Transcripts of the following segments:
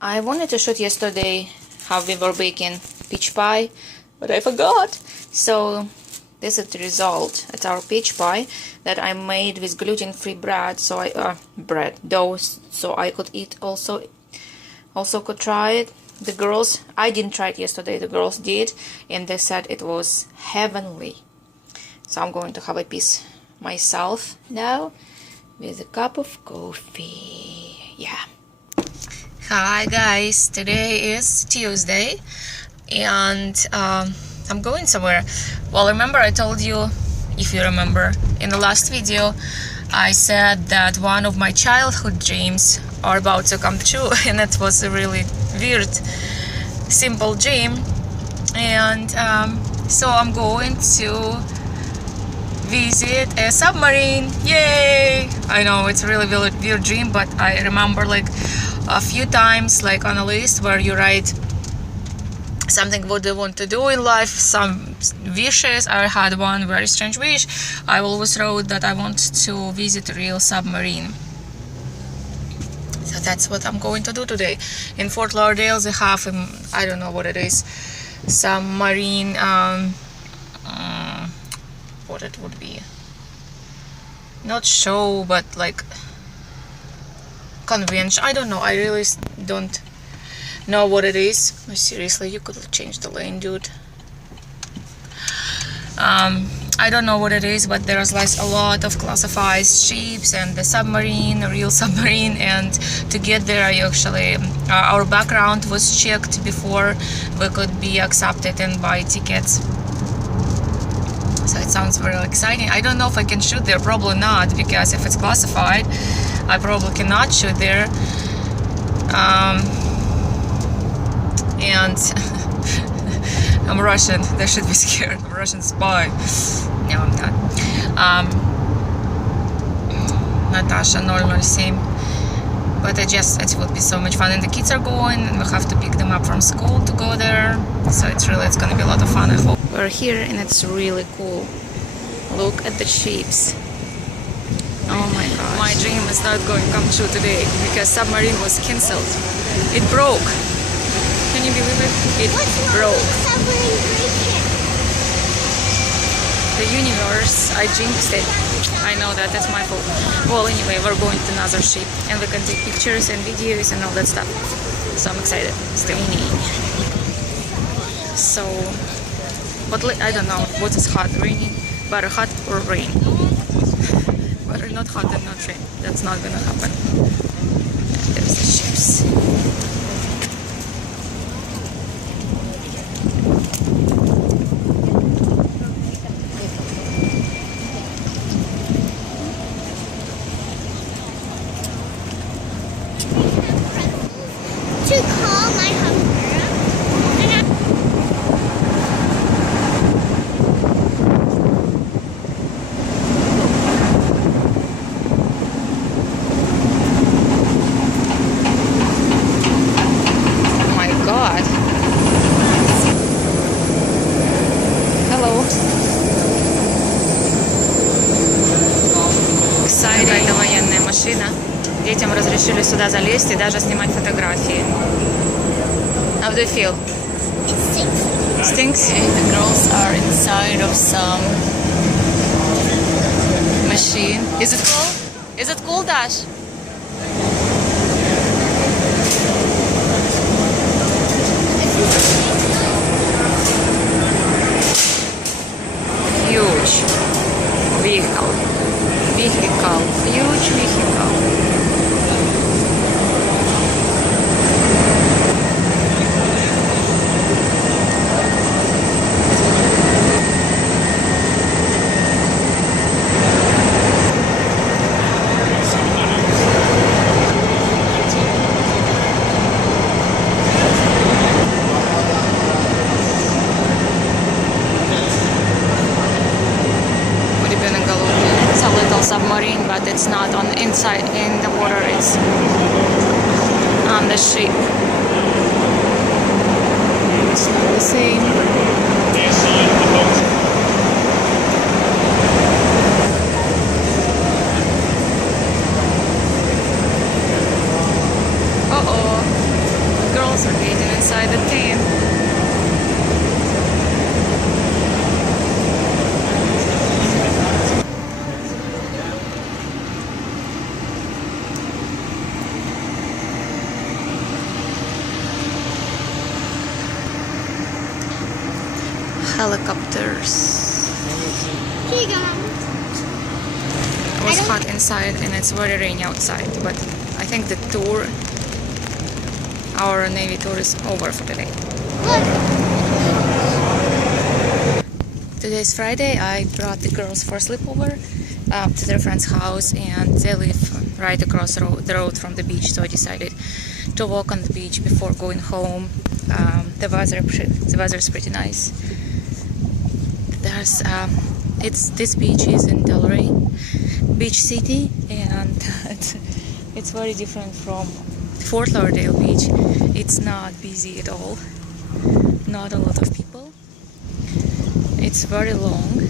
I wanted to shoot yesterday how we were baking peach pie, but I forgot. So this is the result. It's our peach pie that I made with gluten-free bread, so bread dough, so I could eat also could try it. The girls, I didn't try it yesterday, the girls did, and they said it was heavenly. So I'm going to have a piece myself now with a cup of coffee. Yeah. Hi guys, today is Tuesday and I'm going somewhere. Well, remember I told you, if you remember, in the last video I said that one of my childhood dreams are about to come true, and it was a really weird, simple dream. And so I'm going to visit a submarine. Yay! I know it's a really weird dream, but I remember like a few times, like on a list where you write something what you want to do in life, some wishes. I had one very strange wish. I always wrote that I want to visit a real submarine. So that's what I'm going to do today. In Fort Lauderdale they have, I don't know what it is, submarine, what it would be, not show, but like convention. I don't know, I really don't know what it is. Seriously, you could change the lane, dude. I don't know what it is, but there's like a lot of classified ships and the submarine, a real submarine. And to get there, I actually our background was checked before we could be accepted and buy tickets. So it sounds very exciting. I don't know if I can shoot there, probably not, because if it's classified I probably cannot shoot there. And I'm Russian, they should be scared. I'm a Russian spy. No, I'm not. Natasha 007. But it would be so much fun, and the kids are going, and we have to pick them up from school to go there. So it's gonna be a lot of fun, I hope. We're here and it's really cool. Look at the ships. Oh my god. My dream is not going to come true today because submarine was cancelled. It broke. Can you believe it? It broke. The universe, I jinxed it. I know that, that's my fault. Well, anyway, we're going to another ship and we can take pictures and videos and all that stuff. So I'm excited. Still. So, but I don't know what is hot, raining, better hot or rain. Better not hot and not rain. That's not gonna happen. There's the ships. To call my husband. Oh my god. Hello. Какая-то военная машина. Детям разрешили сюда залезть и даже снимать фотографии. How do you feel? It stinks. Stinks? Okay, the girls are inside of some machine. Is it cool? Is it cool, Dash? Huge vehicle. Huge vehicle. It's a little submarine, but it's not on the inside in the water, it's on the ship. It's not the same. Uh-oh. are getting inside the tent. Helicopters. Here you go, Mom. It was hot inside and it's very rainy outside, but I think the tour, our Navy tour, is over for today. Look. Today's Friday. I brought the girls for a sleepover to their friend's house, and they live right across the road from the beach, so I decided to walk on the beach before going home. The weather is pretty nice. This beach is in Delray Beach City, and it's very different from Fort Lauderdale Beach. It's not busy at all, not a lot of people. It's very long,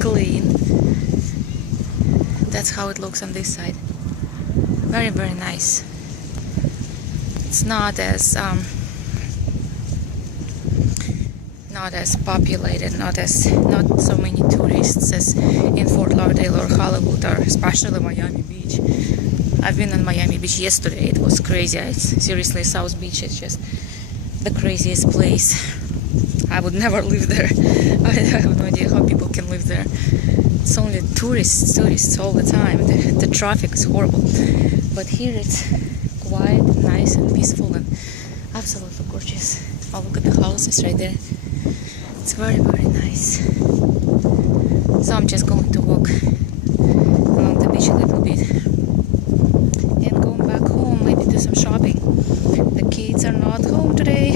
clean. That's how it looks on this side. Very, very nice. It's not as populated, not so many tourists as in Fort Lauderdale or Hollywood, or especially Miami Beach. I've been on Miami Beach yesterday. It was crazy. Seriously, South Beach is just the craziest place. I would never live there. I have no idea how people can live there. It's only tourists all the time. The traffic is horrible. But here it's quiet, nice and peaceful and absolutely gorgeous. Oh, look at the houses right there. It's very, very nice. So I'm just going to walk along the beach a little bit and going back home, maybe do some shopping. The kids are not home today.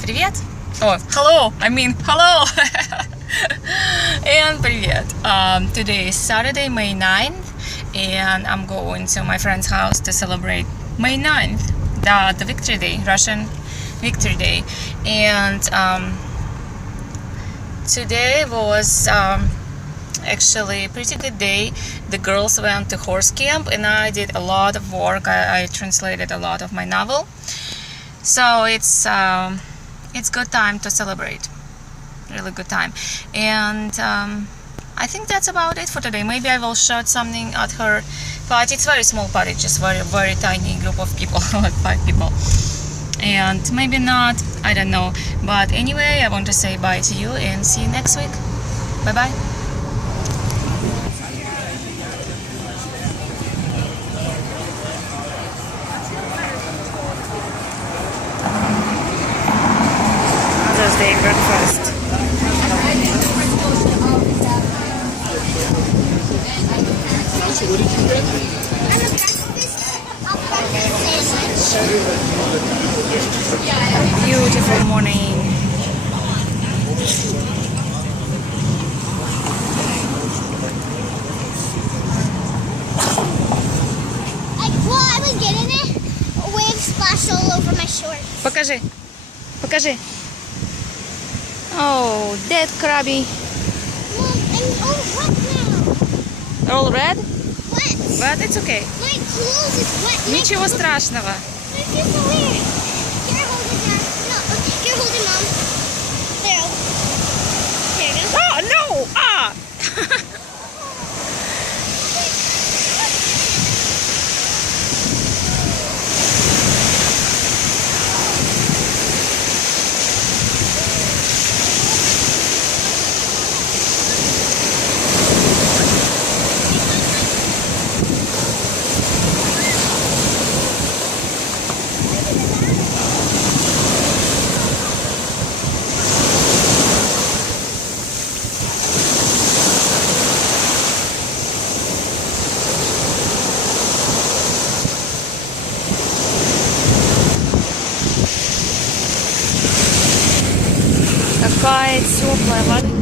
Привет! Oh, hello! Hello! And привет! Today is Saturday, May 9th, and I'm going to my friend's house to celebrate May 9th, the Victory Day, Russian Victory Day. And today was actually a pretty good day. The girls went to horse camp and I did a lot of work. I translated a lot of my novel. So it's good time to celebrate. Really good time. And I think that's about it for today. Maybe I will shoot something at her party. It's very small party, just very, very tiny group of people, like 5 people. And maybe not, I don't know. But anyway, I want to say bye to you and see you next week. Bye bye. Mother's Day breakfast. What did you get? Beautiful morning. While I was getting it, a wave splashed all over my shorts. Покажи. Покажи. Oh, dead crabby. Mom, I'm all wet now. All red? Wet. But it's okay. My clothes is wet. Ничего страшного. It's just so weird. Here, hold it, Dad. No, here, hold it, Mom. There. There you go. Oh, no! Ah! Какая теплая вода.